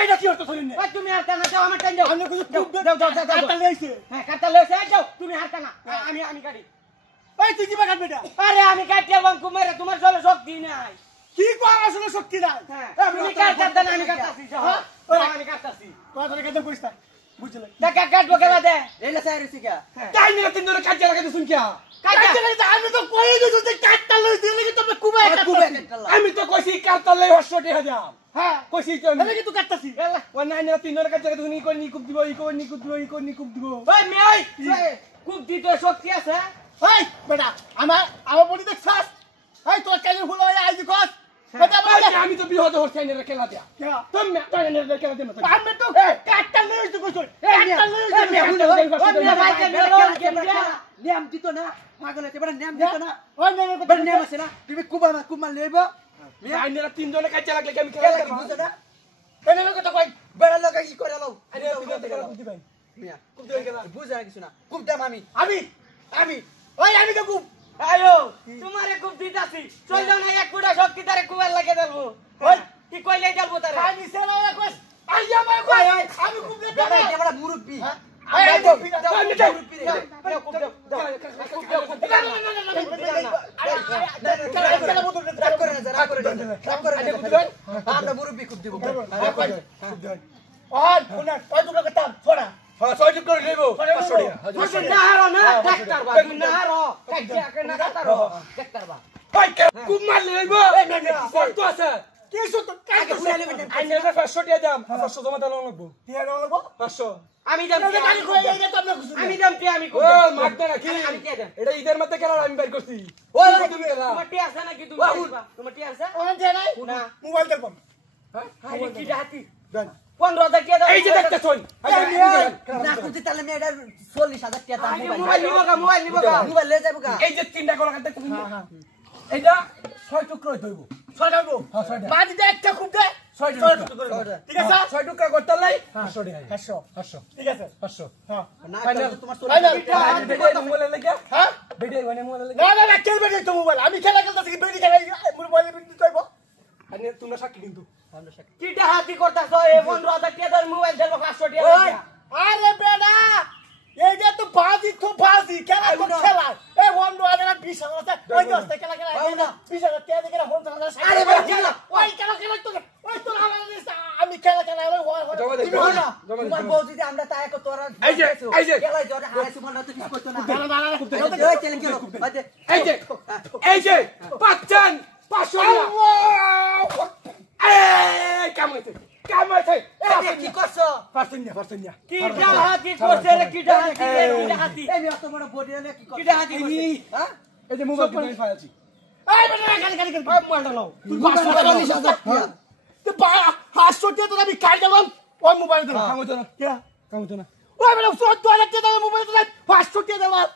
এইটা কি হতো শুনিন ওই তুমি হারতা না যাও আমার টাইম দাও আমি কিছু যাও কাটটা লইছে হ্যাঁ কাটটা লইছে যাও তুমি হারতা না আমি কাটি এই তুই কি বাগান বেটা আরে আমি কাটি এবং কুমারে তোমার চলে শক্তি নাই কি কর আসলে শক্তি নাই হ্যাঁ তুমি কাটতা না আমি কাটতাছি যাও আমি কাটতাছি কথা কেন কইছ না বুঝলে টাকা কাটবো কেলা দে এলা সাইরে শিখা তাই নিয়ে তিন ধরে কাটতে লাগাতে শুন কি কাটতে লাগাতে আমি তো কই দিছি যে কাটটা লইছে লাগি তুমি কুবে আমি তো কইছি কাটটা লই 500 টাকা দাও হ্যাঁ কইছি তো আমি কি তুই কাটতাছি ও নাই না তিন ধরে কাটতে লাগাতে শুনি কই নি কুপ দিব ই কই নি কুপ দিব ই কই নি কুপ দিব ওই মেই কুপ দিতে শক্তি আছে এই বেটা আমার বডি দেখছাস এই তোর কালি হলো আইজ কস বেটা আমি তো বিহদ হচ্ছে এনে খেলা দিয়া তুমি তো এনে খেলা দিয়া আমি তো কাটটা লইছি কইছ কাটটা লইছি নিয়ম দিত না পাগল আছে বড় নিয়ম দিত না ওই বড় নিয়ম আছে না তুমি কুবা লইব আইনেরা তিন জনে কাটতে লাগলে কি আমি খেলা করব বুঝছ না এনে লোক তো কই বড় লোক কি করে লও আরে বিগত খেলা কুপ দিবেন মিয়া কুপ দিবেন খেলা বুঝা কিছু না কুব দাম আমি ওই আমি তো কুপ আয়ো তোমারে কুপ দিতাছি চল যাও না এক ফুটা শক্তি তারে কুয়ার লাগে দেবো ওই কি কইলে দেবো তারে আমি সেরা কইস আইয়া মার কই আমি কুপ দে বেটা বড় মুরব্বি আমি তো আমি তো মুরব্বি রে কুপ দাও রাগ করে আমরা মুরব্বি কুব দিব আর কোনা কয় টুকরা করতাম ছড়া হ্যাঁ 6 টুকরা লইবো 500 টাকা না হারো না ডাক্তার বা না হারো কাটিয়া না কাটারো ডাক্তার বা ভাই কুপ মার লইবো কত আছে কিছু তো কাকে ফুলে লইবেন আইনে 500 টাকা দাম 500 জমা দিলাম লাগবো টিয়া দাও লাগবো 500 আমি দাম আমি কই এই তো আপনি খুশি আমি দাম টি আমি ও মাগদা নাকি আমি কে দেন এটা ঈদের মধ্যে কেন আমি বের করছি ওই তুমি খেলা তোমার টি আছে নাকি তুমি তোমার টি আছে ওখান থেকে নাই না মোবাইল দেখব হ্যাঁ আরে কি হাতি দেন 15,000 টাকা দাও এই যে দেখতে শুন না কুতি তাহলে মে এটা 40000 টাকা দাম মোবাইল নিবো গা মোবাইল লয়ে যাবো গা এই যে তিনটা কলা কাটতে তুমি এইটা 6 টুকরো হইব 6 টাকা হ্যাঁ 6 টাকা বাদ দে একটা খুব দে 6 টুকরো ঠিক আছে 6 টুকরো করতে লাই 500 টাকা 500 ঠিক আছে 500 হ্যাঁ না তোমার ফাইনাল মোবাইল লাগে হ্যাঁ ভিডিও মানে মোবাইল লাগে না কেন ভিডিও তো মোবাইল আমি খেলা খেলতাছি কি ভিডিও খেলাই মোবাইলে ভিডিও চাইবো আরে তোমরা সাক্ষী কিন্তু কিটা হাতি করতাছ এ 15,000 টাকা দাও মোবাইল দেবো 500 টাকা আরে বেটা এই যে তো বাজি খেলা তো খেলা এই বন্ধু আগে 20,000 আছে ওই 10 টাকা খেলা 20,000 টাকা দিয়ে খেলা 50,000 আরে বেটা ওই খেলা তো ওই তো আমি খেলা ওই তোমার বউ যদি আমরা তাই কো তোরা এই যে খেলাই জোরে হারাইছি মন তো কিছু করতে না ওই চ্যালেঞ্জ করো এই যে পাচ্ছেন 500 এই কামাইছে কি করছো পার্সেন্ট কিটা হাতি করছে রে কিটা হাতি এই এত বড় বডি হলে কি করছো কিটা হাতি করছে হ্যাঁ এই যে মোবাইল কিনে ফাইলছি এই বেটা গালি মোবাইলটা নাও তুই 500 টাকা নিছিস তুই 500 টাকা তো আমি কাট দিলাম ওই মোবাইল দাও কামতো না ওই বেটা 14,000 টাকা মোবাইল দাও 500 টাকা দাও